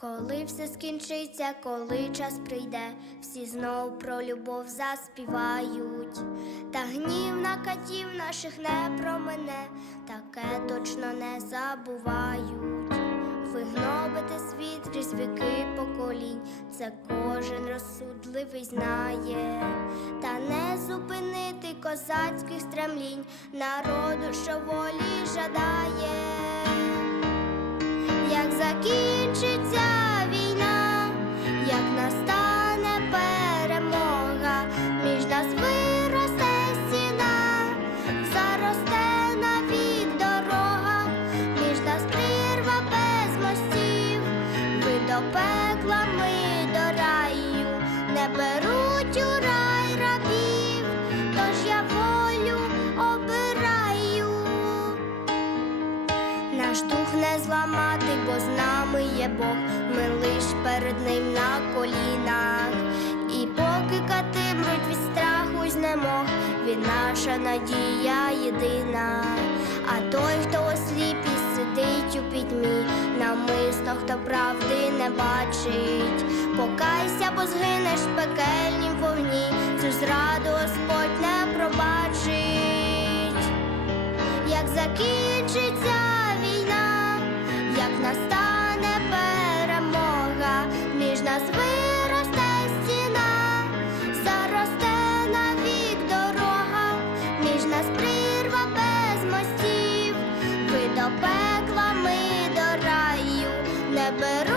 Коли все скінчиться, коли час прийде, всі знов про любов заспівають, та гнів на катів наших не промене, таке точно не забувають. Вигнобити світ крізь віки поколінь, це кожен розсудливий знає, та не зупинити козацьких стремлінь, народу, що волі жадає. Заросте навік дорога, між нас без мостів, ви до пекла, до раю, не беруть у рай рабів, тож я волю обираю. Наш дух не зламати, бо з нами є Бог, ми лиш перед ним на колінах. І поки кати мруть від страху й знемог, він наша надія єдина, а той, хто осліп і сидить у пітьмі, намисно, хто правди не бачить, покайся, бо згинеш в пекельнім вогні, цю зраду Господь не пробачить, як закінчиться війна, як настане перемога між нас ви. пекла ми до раю не беремо.